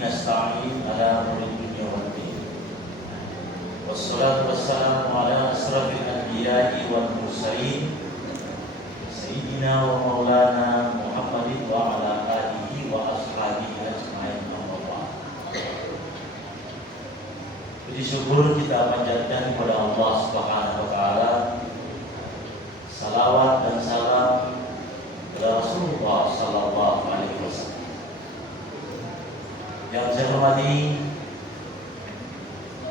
nasta'in ala umuri dunya waddin. Wassalatu wassalamu ala asrafil anbiya'i wal mursalin sayyidina wa maulana Muhammadin wa ala alihi wa ashabihi ajma'in. Puji syukur kita panjatkan kepada Allah Subhanahu wa taala. Salawat dan salam kepada Rasulullah sallallahu alaihi wasallam. Yang saya hormati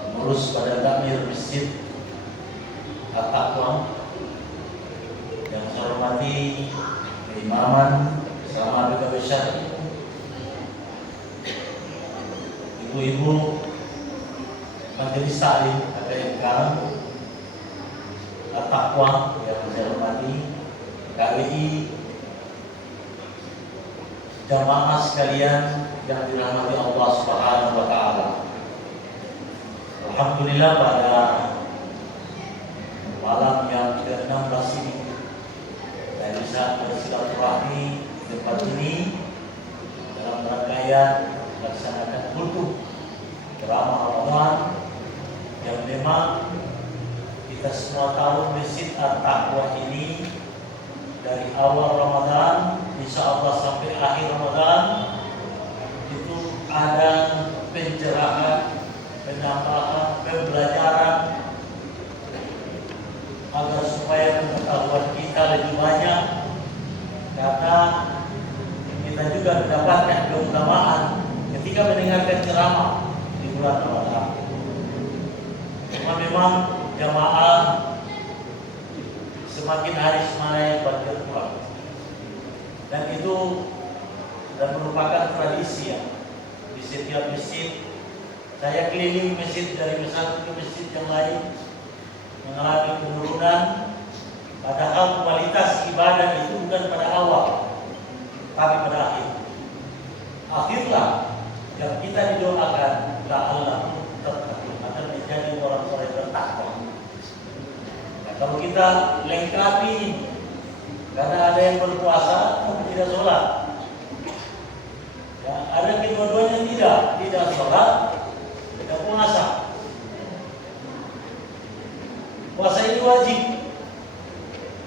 pengurus Badan Takmir Masjid At-Taqwa, yang saya hormati keimaman bersama Abdul Syar'i, ibu-ibu Majelis Taklim APMK At-Taqwa yang saya hormati, KWI, jamaah sekalian yang dirahmati Allah Subhanahu wa taala. Alhamdulillah pada malam yang ke-16 ini saya bisa bersilaturahmi di tempat ini dalam rangkaian melaksanakan kultum ceramah Ramadan yang memang kita semua tahu Masjid At-Taqwa ini dari awal Ramadan insya Allah sampai akhir Ramadan itu ada pencerahan, penambahan, pembelajaran agar supaya pengetahuan kita lebih banyak, karena kita juga mendapatkan keutamaan ketika mendengarkan ceramah di bulan Ramadan. Cuma memang jamaah semakin hari semakin berkurang, dan itu sudah merupakan tradisi ya. Di setiap masjid saya keliling masjid dari satu ke masjid yang lain mengalami penurunan, padahal kualitas ibadah itu bukan pada awal tapi pada akhir. Akhirlah yang kita didoakan Allah akan menjadi orang-orang yang bertakwa. Kalau kita lengkapi, karena ada yang berpuasa tapi tidak sholat, ya, ada kedua-duanya tidak sholat, tidak puasa. Puasa ini wajib.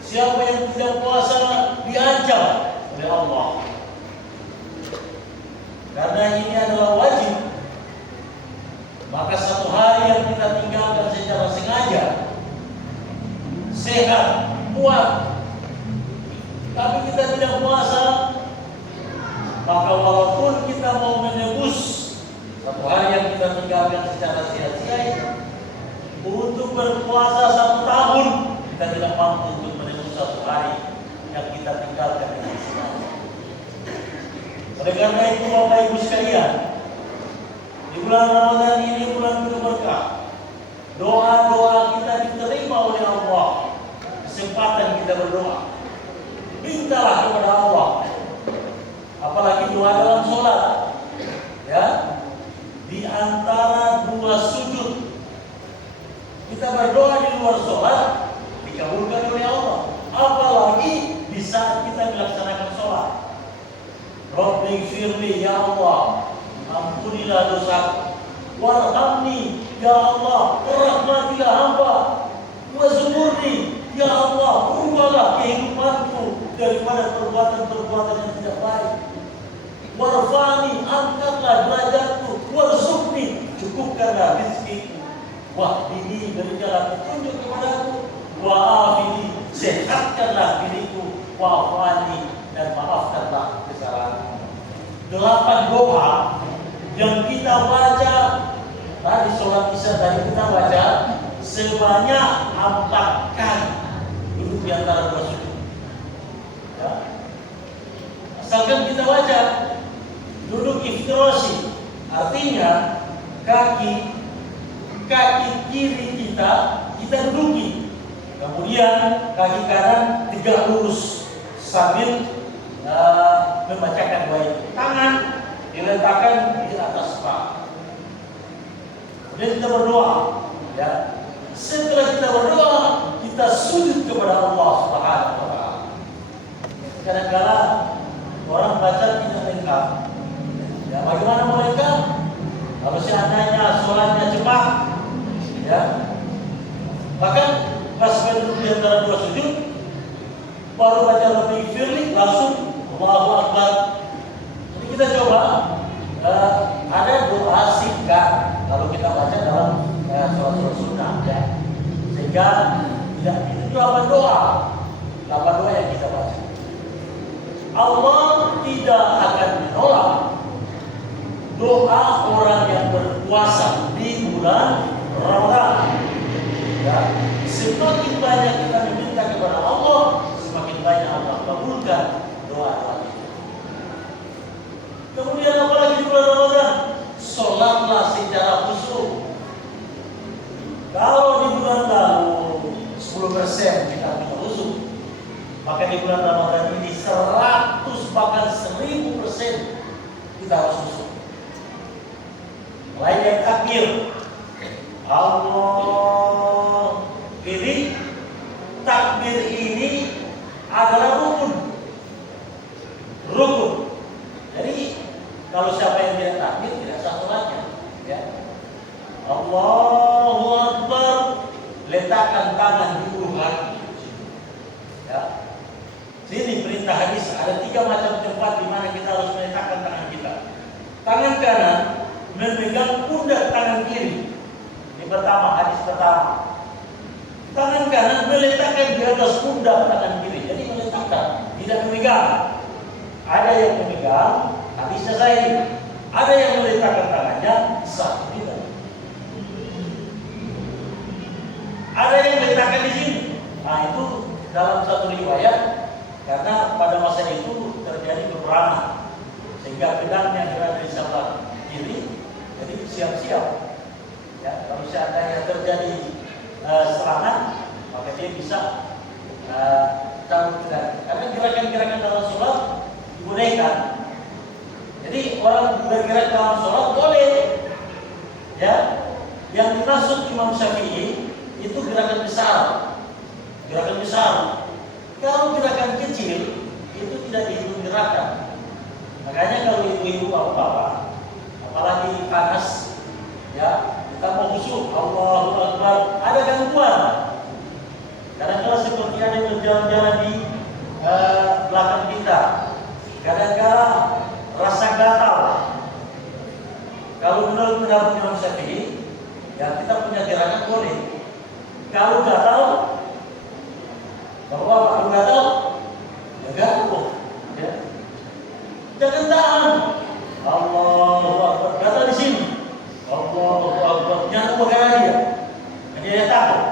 Siapa yang tidak puasa diancam oleh Allah, karena ini adalah wajib. Maka satu hari yang kita tinggalkan secara sengaja, sehat, kuat, tapi kita tidak puasa, maka walaupun kita mau menebus satu hari yang kita tinggalkan secara sia-sia itu, untuk berpuasa 1 tahun kita tidak mampu untuk menebus satu hari yang kita tinggalkan dengan sengaja. Oleh karena itu Bapak Ibu sekalian, di bulan Ramadan ini bulan penuh berkah, doa-doa kita diterima oleh Allah. Kesempatan kita berdoa, mintalah kepada Allah, apalagi doa dalam sholat, ya, di antara 2 sujud kita berdoa di luar sholat dikabulkan oleh Allah, apalagi di saat kita melaksanakan sholat. Rabbighfirli, ya Allah, ampunilah dosa, warhamni, ya Allah, rahmatilah hamba, wazkurni, ya Allah, ubahlah kehidupanku daripada perbuatan-perbuatan yang tidak baik. Warfani, angkatlah derajatku, warzuqni, cukupkanlah rezekiku. Wahdini, berikanlah petunjuk kepadaku. Wa'afini, sehatkanlah diriku. Wa'afani, dan maafkanlah kesalahanku. 8 doa yang kita baca tadi sholat isya tadi kita baca sebanyak 4 kali duduk di antara 2 sujud. Ya. Asalkan kita baca duduk iftirasi, artinya kaki kiri kita duduki, kemudian kaki kanan tegak lurus sambil membacakan doa itu. Tangan diletakkan di atas paha. Kemudian kita berdoa. Ya. Setelah kita berdoa, kita sujud kepada Allah Subhanahu wa taala. Kadang-kadang orang baca tidak lengkap. Ya, bagaimana mau lengkap? langsung Allahu Akbar. Jadi kita coba ada doa singkat kalau kita baca dalam sholat sunnah ya. Sehingga tidak itu delapan doa yang kita baca. Allah tidak akan menolak doa orang yang berpuasa di bulan Ramadan. Ya, semakin banyak kita meminta kepada Allah, semakin banyak Allah kabulkan doa kita. Kemudian apalagi di bulan Ramadan, sholatlah secara khusyuk. Kalau di bulan lalu 10% kita punya khusyuk, maka di bulan Ramadan ini 100 bahkan 1000% kita harus khusyuk. Mulai dari takbir, Allah, ini takbir ini adalah rukun. Jadi kalau siapa yang tidak takbir tidak sah salatnya. Ya. Allahu Akbar, letakkan tangan di ulu hati. Ya. Sini perintah hadis ada 3 macam tempat di mana kita harus meletakkan tangan kita. Tangan kanan memegang pundak tangan kiri. Ini pertama, hadis pertama. Tangan kanan meletakkan di atas pundak tangan kiri. Jadi meletakkan, tidak memegang. Ada yang memegang, hadisnya saya. Ada yang meletakkan tangannya, sah tidak. Ada yang meletakkan di sini. Nah itu dalam satu riwayat, karena pada masa itu terjadi peperangan, sehingga pedangnya berada di sebelah kiri. Jadi siap-siap. Ya, kalau seandainya terjadi serangan, maka dia bisa taruh pedang. Karena gerakan-gerakan dalam sholat dibolehkan. Jadi orang bergerak dalam sholat boleh. Ya, yang dimaksud Imam Syafi'i itu gerakan besar. Gerakan besar. Kalau gerakan kecil itu tidak dihitung gerakan. Makanya kalau ibu-ibu bapak-bapak, apalagi panas, ya kita mau khusyuk, Allahu Akbar, ada gangguan. Kadang-kadang seperti ada yang berjalan-jalan di belakang kita. Kadang-kadang rasa gatal. Kalau menurut pendapat Imam Syafi'i, ya kita punya gerakan boleh. Kalau gatal, bahwa kalau gatal, ya gatal. Ya. Jangan tahan. Allahu Akbar, gatal di sini. Allahu Akbar, jangan bagaimana dia. Dia takut.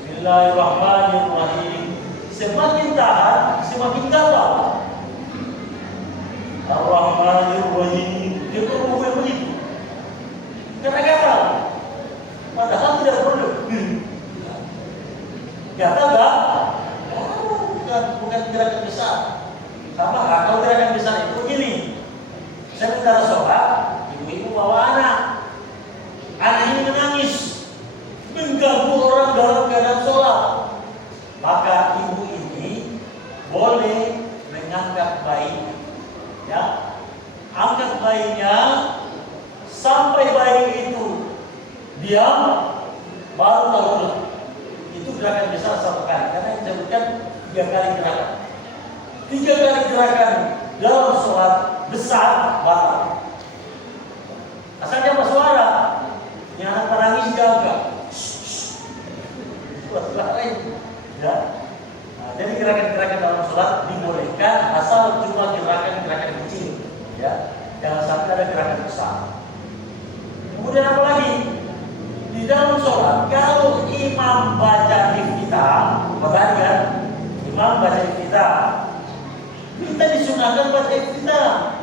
Bismillahirrahmanirrahim. Semakin tahan, semakin gatal. Ar-Rahmanirrahim. Dia berubah begitu. Karena gatal. Padahal tidak perlu. Gatal tak? Bukan gerakan besar. Sama kalau gerakan besar itu begini. Saya minta sholat, ibu-ibu bawa anak. Anak ini menangis, mengganggu orang dalam keadaan sholat. Maka ibu ini boleh mengangkat bayinya. Ya, angkat bayinya sampai bayi itu diam, baru taruh. Itu gerakan besar 1 kali. Karena yang disebutkan 3 kali gerakan. 3 kali gerakan dalam sholat besar batal. Asalnya apa suara? Yang anak menangis jaga. Suara lain. Ya. Nah, jadi gerakan-gerakan dalam sholat dibolehkan asal cuma gerakan-gerakan kecil. Ya. Jangan sampai ada gerakan besar. Kemudian apa lagi? Di dalam sholat, kalau imam baca iftitah, kan? Imam baca iftitah, kita disunahkan baca iftitah.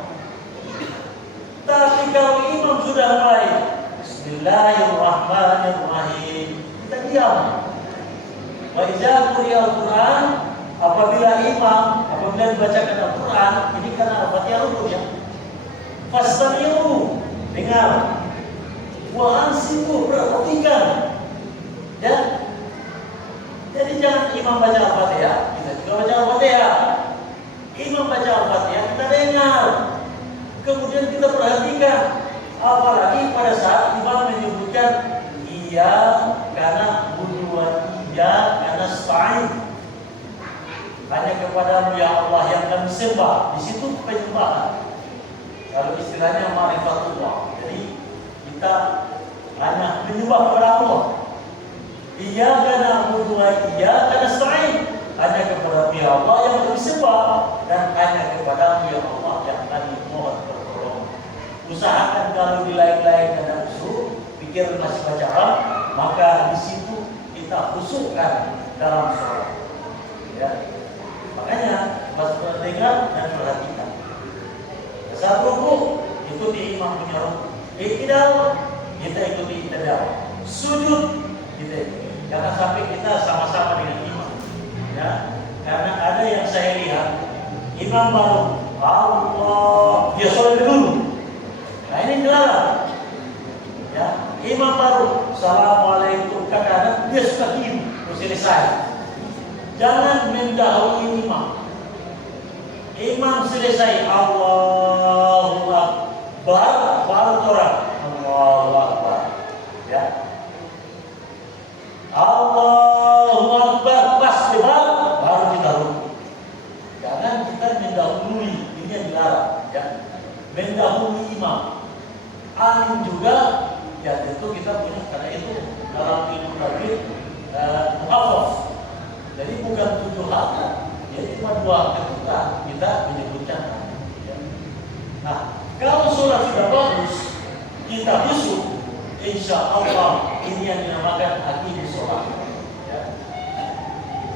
Tapi kalau imam sudah mulai Bismillahirrahmanirrahim, kita diam. Wa idza quri'al Qur'an, apabila dibacakan Al-Quran, ini karena Al-Fatihah rukun ya. Fastami'u, dengar. Wa ansitu, perhatikan. Ya. Jadi jangan imam baca Al-Fatihah, kita juga baca Al-Fatihah. Imam baca Al-Fatihah, kita dengar. Kemudian kita perhatikan. Apalagi pada saat imam menyebutkan iya karena bunuh, iya karena sa'in. hanya kepadamu ya Allah yang kami sembah. Di situ penyembahan. Kalau istilahnya ma'rifatullah. Jadi kita hanya menyembah kepada Allah. Iyyaka na'budu wa iyyaka nasta'in. Hanya kepadamu ya Allah yang kami sembah, dan hanya kepadamu ya Allah yang kami mohon pertolongan. Usahakan kalau di lain-lain ada usul, pikir masih baca Arab, maka di situ kita khusyukkan dalam sholat. Ya. Makanya pas dengar dan perhatikan. Saat ruku ikuti imam punya ruku. Iktidal kita ikuti iktidal. Sujud kita ikuti. Jangan sampai kita sama-sama dengan imam. Ya, karena ada yang saya lihat imam baru Allah dia sholat dulu. Nah ini dilarang. Ya, imam baru assalamualaikum kadang dia suka diam selesai. Jangan mendahului imam. Imam selesai Allahu Akbar, baru orang Allahu Akbar. Ya. Allahu Akbar pas debat baru kita ruku. Jangan kita mendahului, ini yang dilarang. Ya. Mendahului imam. Amin juga, ya tentu kita punya karena itu dalam ilmu tajwid muhafaz. Jadi bukan 7 hal. Jadi cuma 2 ketika kita menyebutkan. Nah, kalau sholat sudah bagus, kita khusyuk, insya Allah ini yang dinamakan hakim sholat. Ya.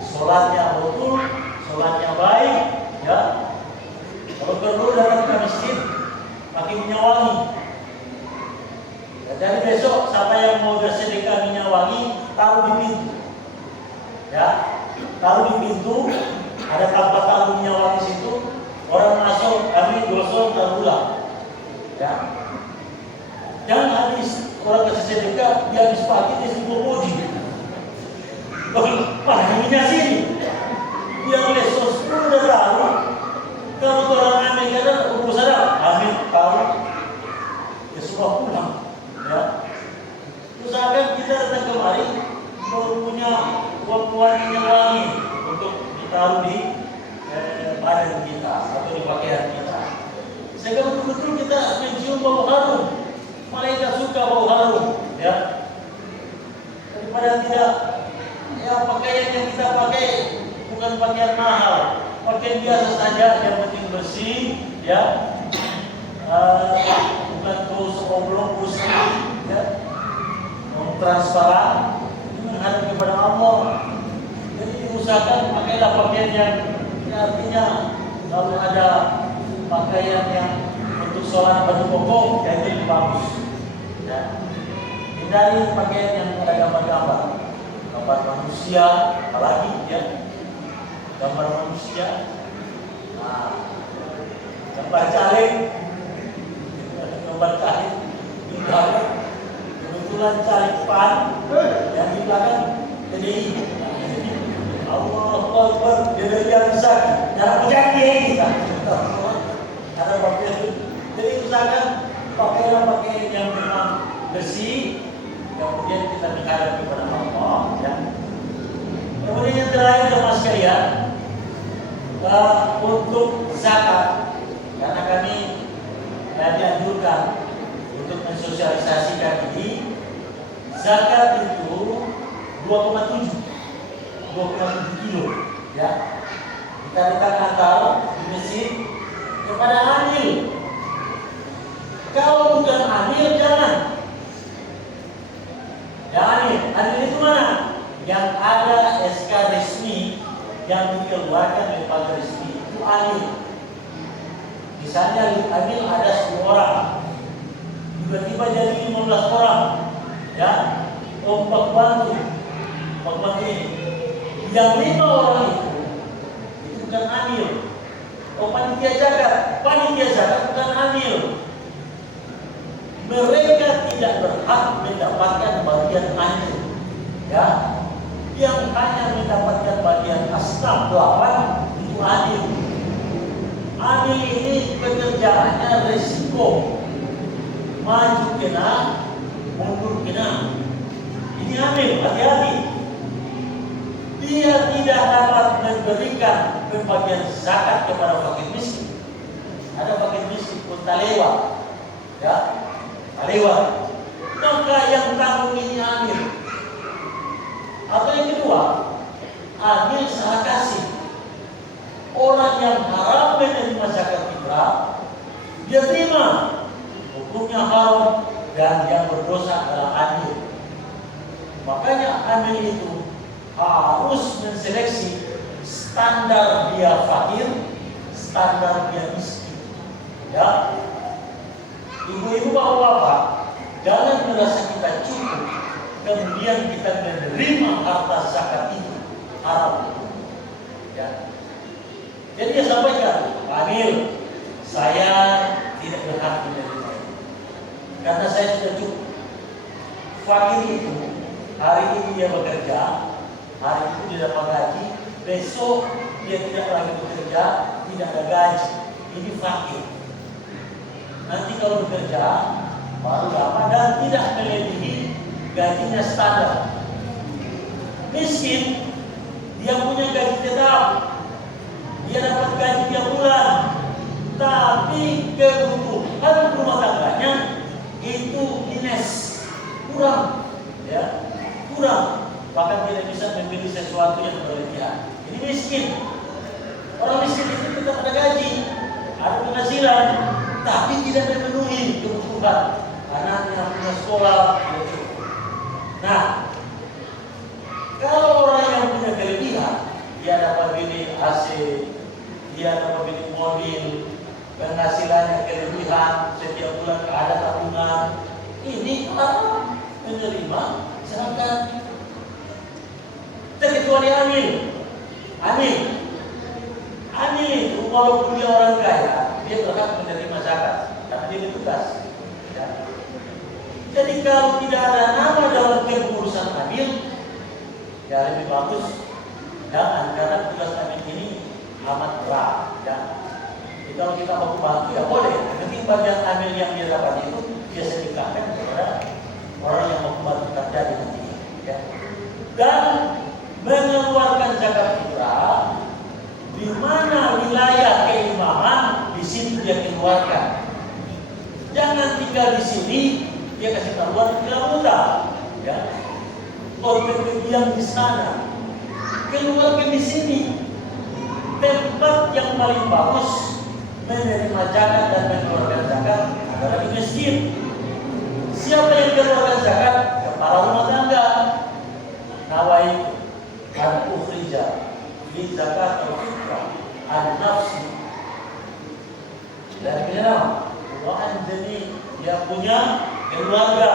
Sholatnya betul, sholatnya baik. Ya. Kalau perlu datang ke masjid, pakai minyak wangi. Ya, jadi besok siapa yang mau bersedekah minyak wangi, taruh di pintu. Ya, taruh di pintu. Ada tempat taruh minyak wangi situ, orang masuk, kami gosok dan pulang. Ya. Jangan habis orang kasih sedekah, dia habis pagi dia sibuk puji. Wah, minyak sini. Dia oleh sos pun udah tahu. Kalau orang aneh kadang urusan amin tahu, ya sudah pulang. Ya. Usahakan kita datang kemari baru punya uang minyak wangi untuk taruh di badan kita atau di pakaian kita. Sehingga betul-betul kita mencium bau harum. Malaikat suka bau harum, ya. Daripada tidak, ya pakaian yang kita pakai bukan pakaian mahal, pakaian biasa saja yang penting bersih, ya. Bukan terus oblong bersih, ya. Transparan, menghadap kepada Allah. Jadi diusahakan pakailah pakaian yang artinya kalau ada pakaian yang untuk sholat baju koko, ya itu lebih bagus. Ya. Hindari pakaian yang ada gambar-gambar, gambar manusia, apalagi ya, gambar manusia, nah, gambar caleg, kebetulan caleg PAN yang di belakang PDI. Allahu Akbar, dia realisasi. Jangan berjanji kita. Ada pakaian itu. Jadi usahakan pakaian yang memang bersih, kemudian kita menghadap kepada Allah. Ya. Kemudian yang terakhir teman sekalian, untuk zakat, karena kami dianjurkan untuk mensosialisasikan ini, zakat itu 2,7 kilo, ya. Kita letakkan taruh di mesin kepada amil. Kalau bukan amil jangan. Ya amil itu mana? Yang ada SK resmi yang dikeluarkan oleh lembaga resmi itu amil. Misalnya amil ada 10 orang, tiba-tiba jadi 15 orang, ya. Pak bantu ini. Yang 5 orang itu bukan amil. Panitia zakat bukan amil. Mereka tidak berhak mendapatkan bagian amil. Ya, yang hanya mendapatkan bagian asnaf 8 itu amil. Amil ini pekerjaannya resiko, maju kena, mundur kena. Ini amil, hati-hati. Dia tidak dapat memberikan pembagian zakat kepada fakir miskin. Ada fakir miskin pun talewa, ya, talewa. Maka yang tanggung ini amil. Atau yang kedua, amil salah kasih. Orang yang haram menerima zakat fitrah, dia terima, hukumnya haram dan yang berdosa adalah amil. Makanya amil itu harus menseleksi standar dia fakir, standar dia miskin. Ya, ibu-ibu, bapak-bapak, jangan merasa kita cukup, kemudian kita menerima harta zakat itu haram. Ya. Jadi dia sampaikan, Pak Amil, saya tidak berhak menerima itu, karena saya sudah cukup. Fakir itu hari ini dia bekerja, hari itu dia dapat gaji, besok dia tidak lagi bekerja, tidak ada gaji. Ini fakir. Nanti kalau bekerja baru dapat dan tidak melebihi gajinya standar. Miskin, dia punya gaji tetap, dia dapat gaji tiap bulan, tapi kebutuhan rumah tangganya itu minus, kurang, ya, kurang. Bahkan tidak bisa membeli sesuatu yang berlebihan. Ini miskin. Orang miskin itu tetap ada gaji, ada penghasilan, tapi tidak memenuhi kebutuhan. Anaknya punya sekolah, tidak cukup. Nah, kalau orang yang punya kelebihan, dia dapat beli AC, dia dapat beli mobil, penghasilannya kelebihan, setiap bulan ada tabungan, ini orang menerima zakat. Kecuali amil. Amil itu walaupun dia orang kaya, dia berhak menerima zakat karena dia bertugas. Ya. Jadi kalau tidak ada nama dalam kepengurusan amil, ya lebih bagus jangan, karena tugas amil ini amat berat. Ya. Jadi kalau kita mau bantu ya boleh, tapi bagian amil yang dia dapat itu dia sedekahkan kepada orang yang mau bantu kerja di nanti. Ya. Dan mengeluarkan zakat fitrah di mana wilayah keimaman, di situ dia keluarkan. Jangan tinggal di sini dia kasih tahuan tidak mudah, ya. Kalau diam di sana, keluarkan di sini. Tempat yang paling bagus menerima zakat dan mengeluarkan zakat adalah di masjid. Siapa yang keluarkan zakat? Kepala rumah tangga. Nawai an ukhrija fi zakat al-fitrah an-nafsi. Dan kenapa? Orang jadi dia punya keluarga,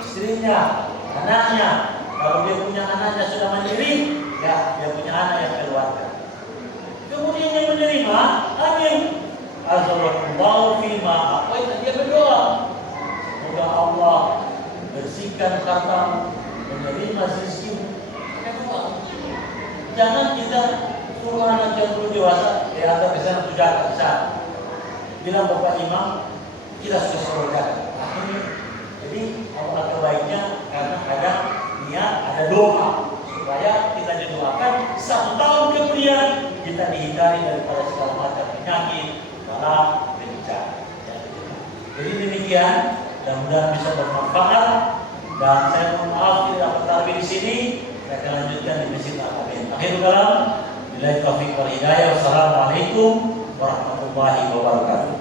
istrinya, anaknya. Kalau dia punya anaknya sudah mandiri, ya dia punya anak yang keluarga. Kemudian yang menerima, amin. Azallahu fima aqaita, dia berdoa. Semoga Allah bersihkan hartamu, menerima rezeki. Jangan kita suruh anak yang belum dewasa, antar ke sana tuh jaga ke sana. Bilang Bapak Imam, kita sudah suruh jaga. Akhirnya, jadi alangkah baiknya karena ada niat, ada doa supaya kita didoakan 1 tahun kemudian kita dihindari daripada segala macam penyakit, bala, bencana. Jadi demikian, mudah-mudahan bisa bermanfaat. Dan saya mohon maaf tidak dapat tarawih di sini. Saya akan lanjutkan di Masjid Al-Amin. Akhirul kalam, billahi taufiq wal hidayah. Wassalamualaikum warahmatullahi wabarakatuh.